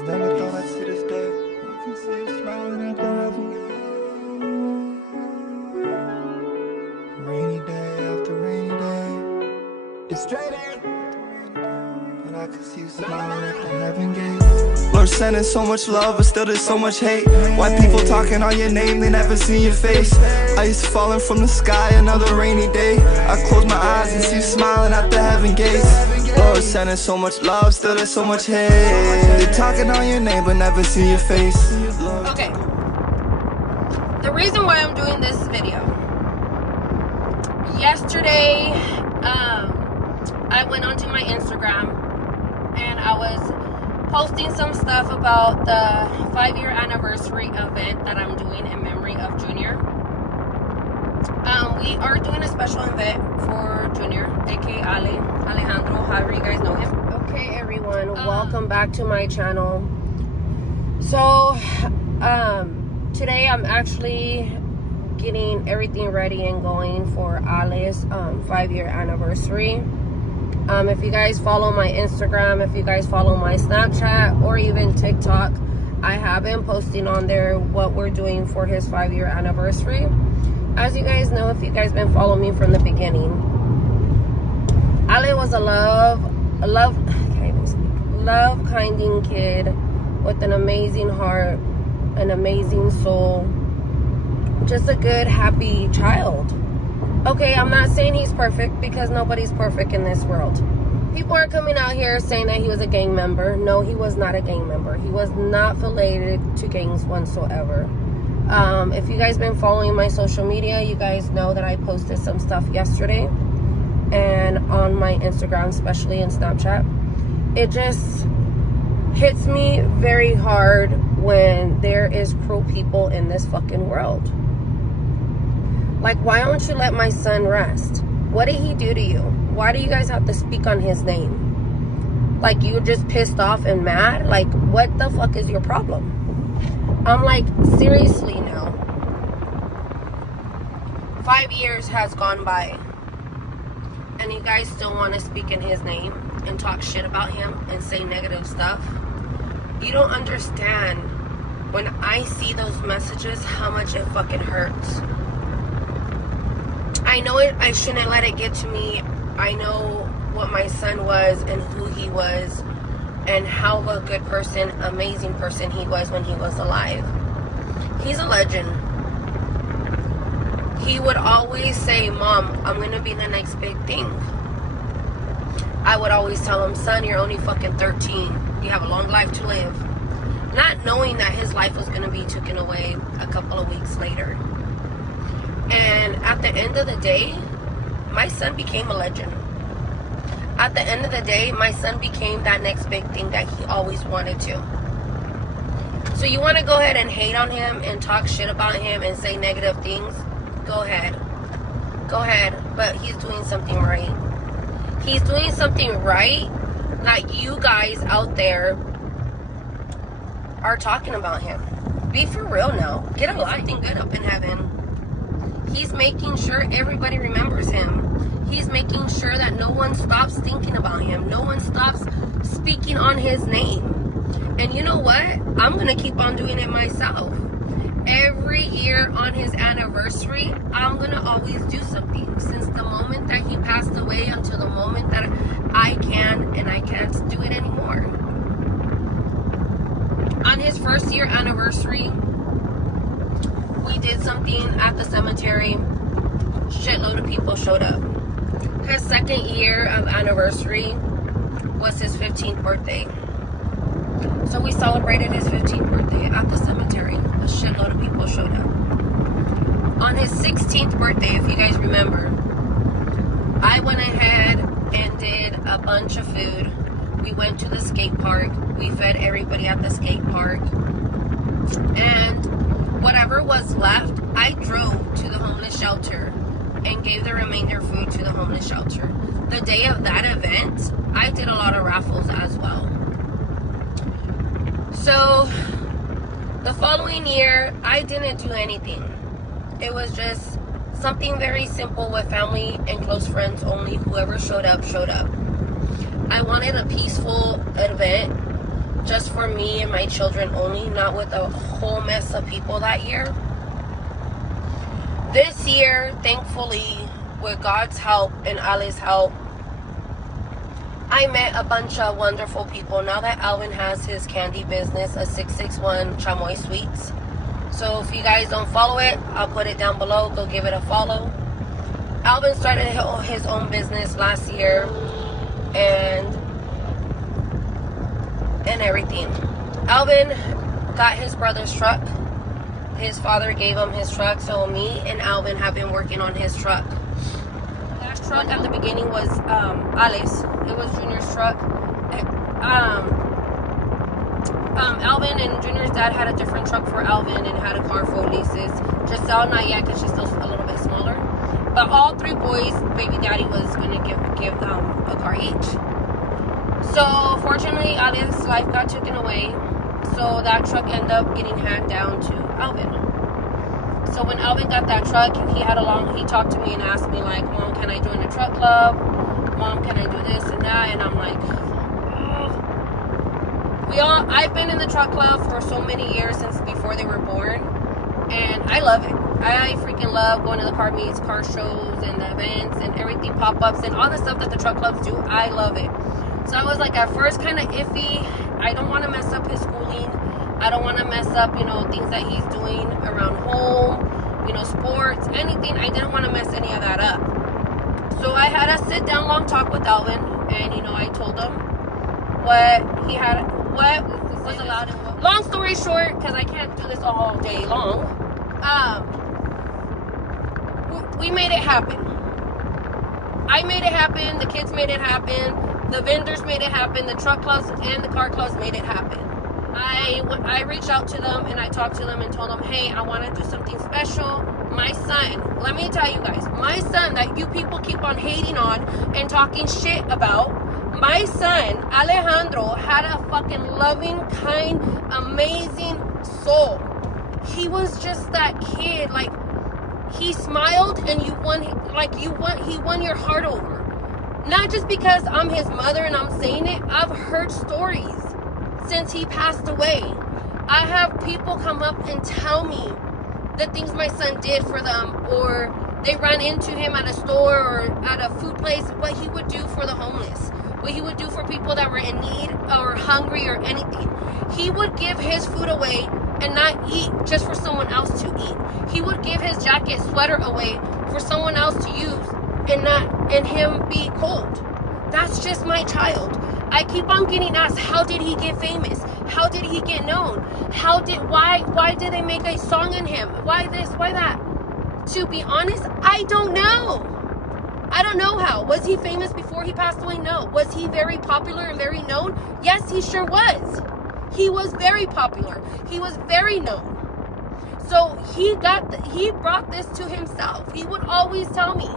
Never thought I'd see this day. I can see you smiling at the heaven. Rainy day after rainy day. It's straight A. But I can see you smiling at the heaven gate. Lord sending so much love, but still there's so much hate. White people talking on your name, they never seen your face. Ice falling from the sky, another rainy day. I close my eyes and see you smiling at the heaven gates. Lord sending so much love, still there's so much hate. They talking on your name, but never see your face. Okay. The reason why I'm doing this video. Yesterday, I went onto my Instagram and I was posting some stuff about the 5-year anniversary event that I'm doing in memory of Junior. We are doing a special event for Junior, aka Alejandro, however you guys know him. Okay, everyone, welcome back to my channel. So, today I'm actually getting everything ready and going for Ale's 5-year anniversary. If you guys follow my Instagram, if you guys follow my Snapchat, or even TikTok, I have been posting on there what we're doing for his 5-year anniversary. As you guys know, if you guys been following me from the beginning, Ale was a love-kinding kid with an amazing heart, an amazing soul, just a good, happy child. Okay, I'm not saying he's perfect, because nobody's perfect in this world. People are coming out here saying that he was a gang member. No, he was not a gang member. He was not affiliated to gangs whatsoever. If you guys been following my social media, you guys know that I posted some stuff yesterday and on my Instagram, especially in Snapchat. It just hits me very hard when there is cruel people in this fucking world. Like, why don't you let my son rest? What did he do to you? Why do you guys have to speak on his name? Like, you're just pissed off and mad? Like, what the fuck is your problem? I'm like, seriously now. 5 years has gone by, and you guys still want to speak in his name and talk shit about him and say negative stuff? You don't understand when I see those messages how much it fucking hurts. I know I shouldn't let it get to me. I know what my son was and who he was and how a good person, amazing person he was when he was alive. He's a legend. He would always say, Mom, I'm going to be the next big thing. I would always tell him, son, you're only fucking 13. You have a long life to live. Not knowing that his life was going to be taken away a couple of weeks later. And at the end of the day, my son became a legend. At the end of the day, my son became that next big thing that he always wanted to. So you want to go ahead and hate on him and talk shit about him and say negative things? Go ahead. Go ahead. But he's doing something right. He's doing something right that you guys out there are talking about him. Be for real now. Get a life thing good up in heaven. He's making sure everybody remembers him. He's making sure that no one stops thinking about him. No one stops speaking on his name. And you know what? I'm going to keep on doing it myself. Every year on his anniversary, I'm going to always do something. Since the moment that he passed away until the moment that I can and I can't do it anymore. On his 1st year anniversary, we did something at the cemetery. Shitload of people showed up. His 2nd year of anniversary was his 15th birthday. So we celebrated his 15th birthday at the cemetery. A shitload of people showed up. On his 16th birthday, if you guys remember, I went ahead and did a bunch of food. We went to the skate park. We fed everybody at the skate park. And whatever was left, I drove to the homeless shelter and gave the remainder food to the homeless shelter. The day of that event, I did a lot of raffles as well. So, the following year, I didn't do anything. It was just something very simple with family and close friends only. Whoever showed up, showed up. I wanted a peaceful event just for me and my children only, not with a whole mess of people that year. This year, thankfully, with God's help and Ali's help, I met a bunch of wonderful people. Now that Alvin has his candy business, a 661 Chamoy Sweets. So if you guys don't follow it, I'll put it down below. Go give it a follow. Alvin started his own business last year and everything. Alvin got his brother's truck. His father gave him his truck, so me and Alvin have been working on his truck. That truck at the beginning was Ali's. It was Junior's truck. Alvin and Junior's dad had a different truck for Alvin and had a car for Ulises. Giselle not yet because she's still a little bit smaller. But all three boys, baby daddy was going to give them a car each. So fortunately, Ali's life got taken away. So that truck ended up getting handed down to Alvin. So when Alvin got that truck, he talked to me and asked me like, Mom, can I join the truck club? Mom, can I do this and that? And I'm like, I've been in the truck club for so many years since before they were born, and I love it. I freaking love going to the car meets, car shows, and the events, and everything, pop-ups, and all the stuff that the truck clubs do. I love it. So I was like at first kind of iffy. I don't want to mess up his schooling. I don't want to mess up, things that he's doing around home, sports, anything. I didn't want to mess any of that up. So I had a sit down long talk with Alvin, and I told him what was allowed and what. Long story short, because I can't do this all day long, we made it happen. I made it happen. The kids made it happen. The vendors made it happen. The truck clubs and the car clubs made it happen. I reached out to them and I talked to them and told them, hey, I want to do something special. My son, let me tell you guys, my son that you people keep on hating on and talking shit about, my son, Alejandro, had a fucking loving, kind, amazing soul. He was just that kid. Like, he smiled and he won your heart over. Not just because I'm his mother and I'm saying it. I've heard stories since he passed away. I have people come up and tell me the things my son did for them, or they ran into him at a store or at a food place, what he would do for the homeless, what he would do for people that were in need or hungry or anything. He would give his food away and not eat just for someone else to eat. He would give his jacket, sweater away for someone else to use and him be cold. That's just my child. I keep on getting asked, how did he get famous? How did he get known? Why did they make a song on him? Why this, why that? To be honest, I don't know. I don't know how. Was he famous before he passed away? No. Was he very popular and very known? Yes, he sure was. He was very popular. He was very known. So he brought this to himself. He would always tell me,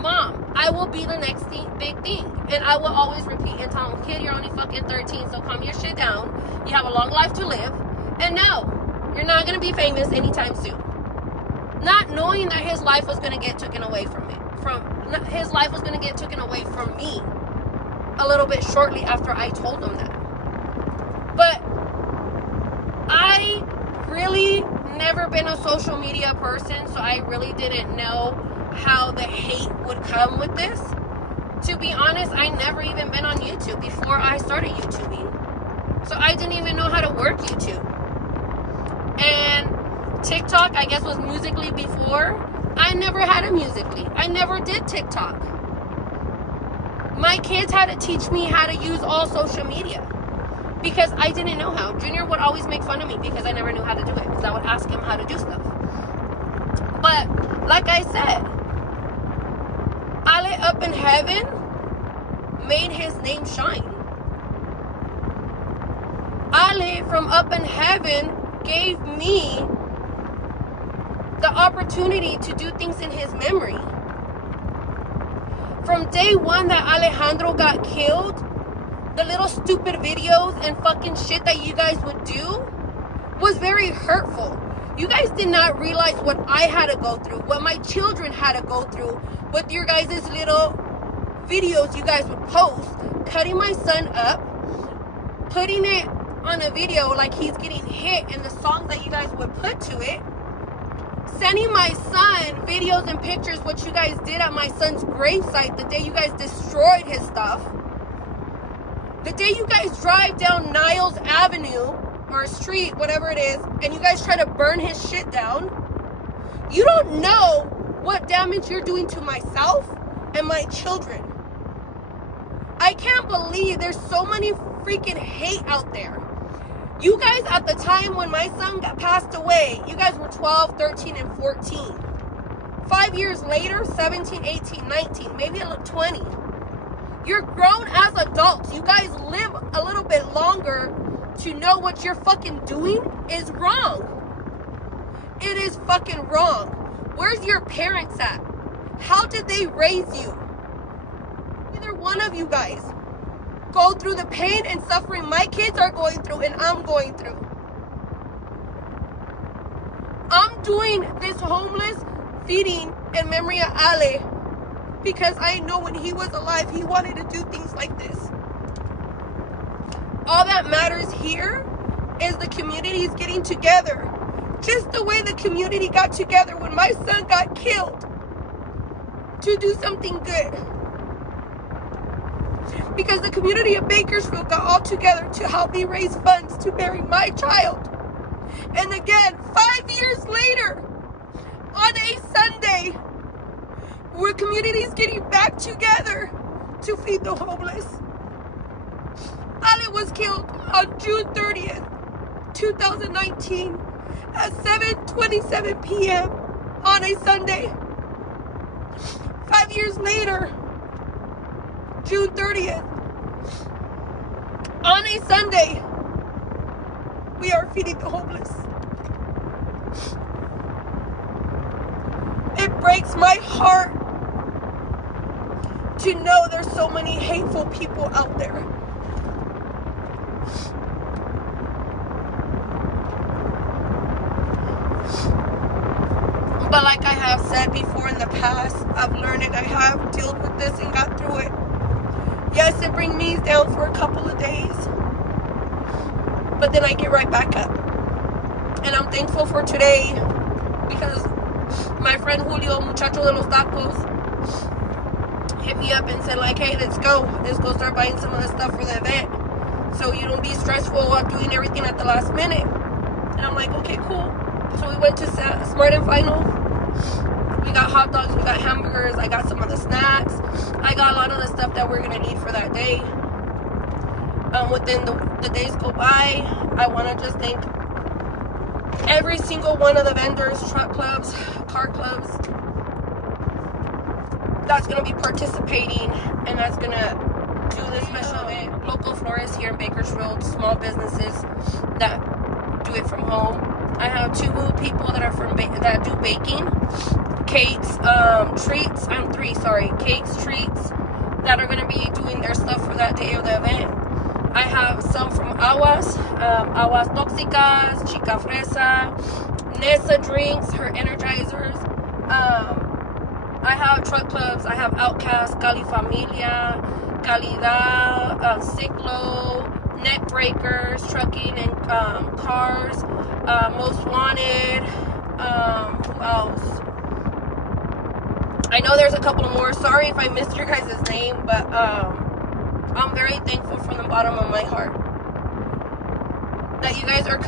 Mom, I will be the next big thing. And I will always repeat and tell him, kid, you're only fucking 13, so calm your shit down. You have a long life to live. And no, you're not going to be famous anytime soon. Not knowing that his life was going to get taken away from me. His life was going to get taken away from me a little bit shortly after I told him that. But I really never been a social media person, so I really didn't know how the hate would come with this. To be honest, I never even been on YouTube before I started YouTubing. So I didn't even know how to work YouTube. And TikTok, I guess, was Musical.ly before. I never had a Musical.ly. I never did TikTok. My kids had to teach me how to use all social media because I didn't know how. Junior would always make fun of me because I never knew how to do it, because I would ask him how to do stuff. But like I said, Ale up in heaven made his name shine. Ale from up in heaven gave me the opportunity to do things in his memory. From day one that Alejandro got killed, the little stupid videos and fucking shit that you guys would do was very hurtful. You guys did not realize what I had to go through, what my children had to go through with your guys' little videos you guys would post, cutting my son up, putting it on a video like he's getting hit and the songs that you guys would put to it. Sending my son videos and pictures what you guys did at my son's gravesite the day you guys destroyed his stuff. The day you guys drive down Niles Avenue or street, whatever it is, and you guys try to burn his shit down. You don't know what damage you're doing to myself and my children. I can't believe there's so many freaking hate out there. You guys, at the time when my son passed away, you guys were 12, 13, and 14. 5 years later, 17, 18, 19, maybe 20. You're grown as adults. You guys live a little bit longer to know what you're fucking doing is wrong. It is fucking wrong. Where's your parents at? How did they raise you? Neither one of you guys go through the pain and suffering my kids are going through and I'm going through. I'm doing this homeless feeding in memory of Ale because I know when he was alive, he wanted to do things like this. All that matters here is the community is getting together. Just the way the community got together when my son got killed to do something good. Because the community of Bakersfield got all together to help me raise funds to bury my child. And again, 5 years later, on a Sunday, where community is getting back together to feed the homeless. Ale was killed on June 30th, 2019 at 7:27 p.m. on a Sunday. 5 years later, June 30th, on a Sunday, we are feeding the homeless. It breaks my heart to know there's so many hateful people out there. But like I have said before in the past, I've learned it. I have dealt with this and got through it. Yes, it brings me down for a couple of days, but then I get right back up. And I'm thankful for today because my friend Julio, muchacho de los tacos, hit me up and said like, hey, let's go start buying some of the stuff for the event so you don't be stressful while doing everything at the last minute. And I'm like, okay, cool. So we went to Smart and Final. We got hot dogs, we got hamburgers, I got some of the snacks, I got a lot of the stuff that we're gonna need for that day. Within the days go by, I want to just thank every single one of the vendors, truck clubs, car clubs, that's going to be participating and that's going to do this special event. Local florists here in Bakersfield, small businesses that do it from home. I have 2 people that are that do baking, cakes, treats. Cakes, treats that are going to be doing their stuff for that day of the event. I have some from Aguas Tóxicas, Chica Fresa, Nessa Drinks, her energizers. I have truck clubs. I have Outcast, Cali Familia, Calidad, Ciclo, Neck Breakers, Trucking and Cars, Most Wanted. Who else? I know there's a couple more. Sorry if I missed your guys' name, but I'm very thankful from the bottom of my heart that you guys are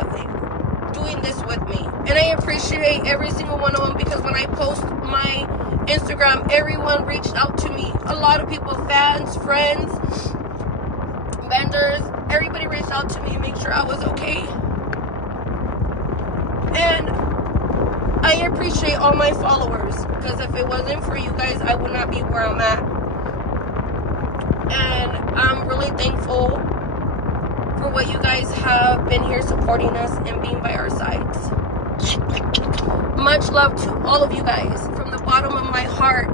doing this with me. And I appreciate every single one of them because when I post my Instagram, everyone reached out to me. A lot of people, fans, friends, vendors, everybody reached out to me and make sure I was okay. And I appreciate all my followers because if it wasn't for you guys, I would not be where I'm at. And I'm really thankful for what you guys have been here supporting us and being by our sides. Much love to all of you guys from the bottom of my heart.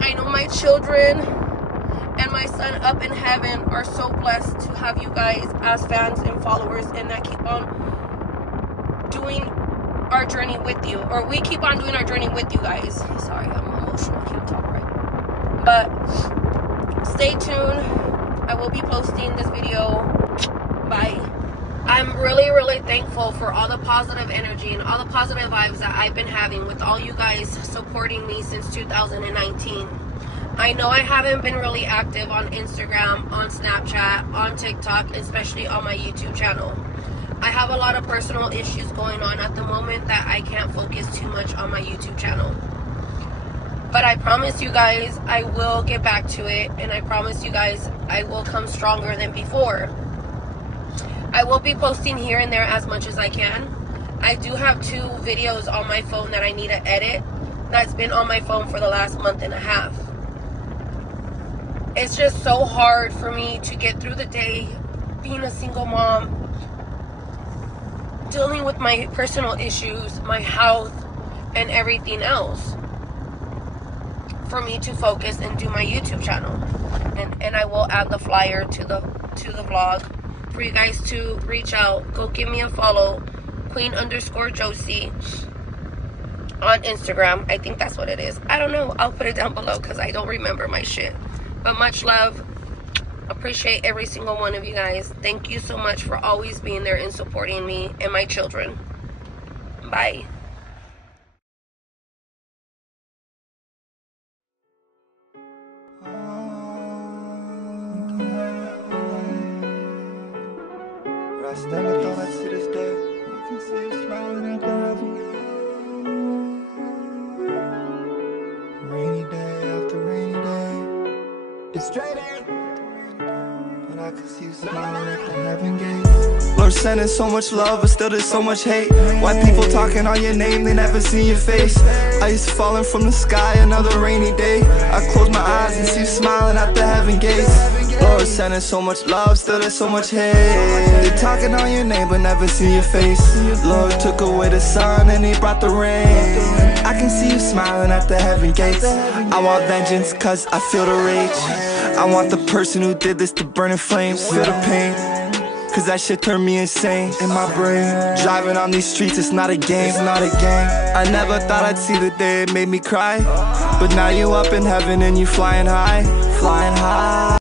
I know my children and my son up in heaven are so blessed to have you guys as fans and followers and that keep on doing our journey with you, or we keep on doing our journey with you guys. Sorry, I'm emotional, I can't talk right. But stay tuned. I will be posting this video. Bye. I'm really, really thankful for all the positive energy and all the positive vibes that I've been having with all you guys supporting me since 2019. I know I haven't been really active on Instagram, on Snapchat, on TikTok, especially on my YouTube channel. I have a lot of personal issues going on at the moment that I can't focus too much on my YouTube channel. But I promise you guys I will get back to it, and I promise you guys I will come stronger than before. I will be posting here and there as much as I can. I do have 2 videos on my phone that I need to edit. That's been on my phone for the last month and a half. It's just so hard for me to get through the day being a single mom, dealing with my personal issues, my health, and everything else, for me to focus and do my YouTube channel. And I will add the flyer to the vlog for you guys to reach out. Go give me a follow, Queen_Josie on Instagram. I think that's what it is. I don't know. I'll put it down below because I don't remember my shit. But much love. Appreciate every single one of you guys. Thank you so much for always being there and supporting me and my children. Bye. I never thought I'd see this day. I can see you smiling at the heaven. Rainy day after rainy day. It's straight in. But I can see you smiling at the heaven gate. Lord sending so much love, but still there's so much hate. Why people talking on your name, they never see your face. Ice falling from the sky, another rainy day. I close my eyes and see you smiling at the heaven gates. Lord sending so much love, still there's so much hate. They talking on your name, but never see your face. Lord took away the sun and he brought the rain. I can see you smiling at the heaven gates. I want vengeance cause I feel the rage. I want the person who did this to burn in flames. Feel the pain, cause that shit turned me insane. In my brain, driving on these streets, it's not a game, it's not a game. I never thought I'd see the day it made me cry. But now you up in heaven and you flying high, flying high.